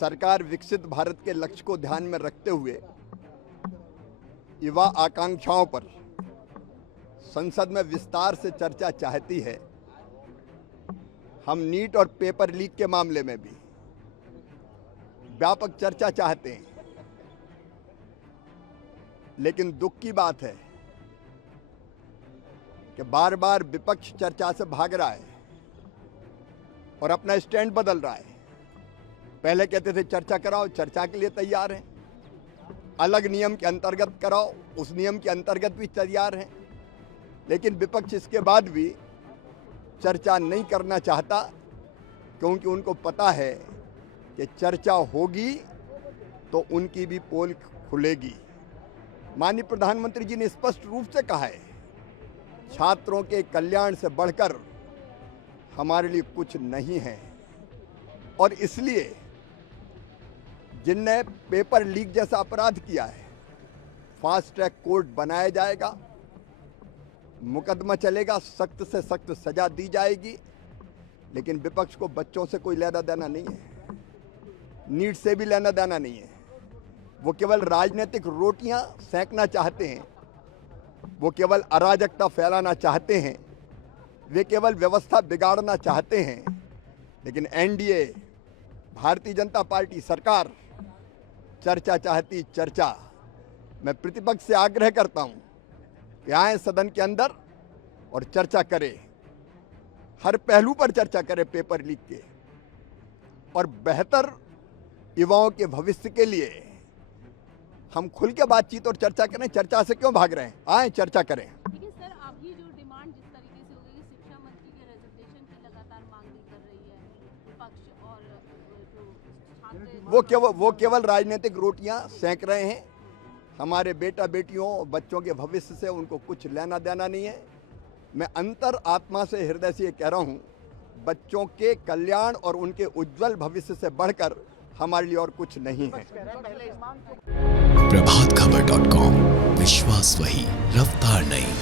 सरकार विकसित भारत के लक्ष्य को ध्यान में रखते हुए युवा आकांक्षाओं पर संसद में विस्तार से चर्चा चाहती है। हम नीट और पेपर लीक के मामले में भी व्यापक चर्चा चाहते हैं, लेकिन दुख की बात है कि बार बार विपक्ष चर्चा से भाग रहा है और अपना स्टैंड बदल रहा है। पहले कहते थे चर्चा कराओ, चर्चा के लिए तैयार हैं, अलग नियम के अंतर्गत कराओ, उस नियम के अंतर्गत भी तैयार हैं, लेकिन विपक्ष इसके बाद भी चर्चा नहीं करना चाहता, क्योंकि उनको पता है कि चर्चा होगी तो उनकी भी पोल खुलेगी। माननीय प्रधानमंत्री जी ने स्पष्ट रूप से कहा है, छात्रों के कल्याण से बढ़कर हमारे लिए कुछ नहीं है, और इसलिए जिनने पेपर लीक जैसा अपराध किया है, फास्ट ट्रैक कोर्ट बनाया जाएगा, मुकदमा चलेगा, सख्त से सख्त सजा दी जाएगी। लेकिन विपक्ष को बच्चों से कोई लेना देना नहीं है, नीट से भी लेना देना नहीं है। वो केवल राजनीतिक रोटियां सेंकना चाहते हैं, वो केवल अराजकता फैलाना चाहते हैं, वे केवल व्यवस्था बिगाड़ना चाहते हैं। लेकिन एनडीए, भारतीय जनता पार्टी सरकार चर्चा चाहती, चर्चा। मैं प्रतिपक्ष से आग्रह करता हूं कि आए सदन के अंदर और चर्चा करें, हर पहलू पर चर्चा करें पेपर लीक के, और बेहतर युवाओं के भविष्य के लिए हम खुल के बातचीत और चर्चा करें। चर्चा से क्यों भाग रहे हैं? आए चर्चा करें। ठीक है सर, आपकी जो डिमांड जिस तरीके से हो गई, शिक्षा मंत्री के रिजर्वेशन की लगातार मांग नहीं कर रही है विपक्ष, और जो छात्र वो केवल राजनीतिक रोटियां सेंक रहे हैं। हमारे बेटा बेटियों, बच्चों के भविष्य से उनको कुछ लेना देना नहीं है। मैं अंतर आत्मा से, हृदय से ये कह रहा हूं, बच्चों के कल्याण और उनके उज्जवल भविष्य से बढ़कर हमारे लिए और कुछ नहीं है। प्रभातखबर.com, विश्वास वही, रफ्तार नहीं।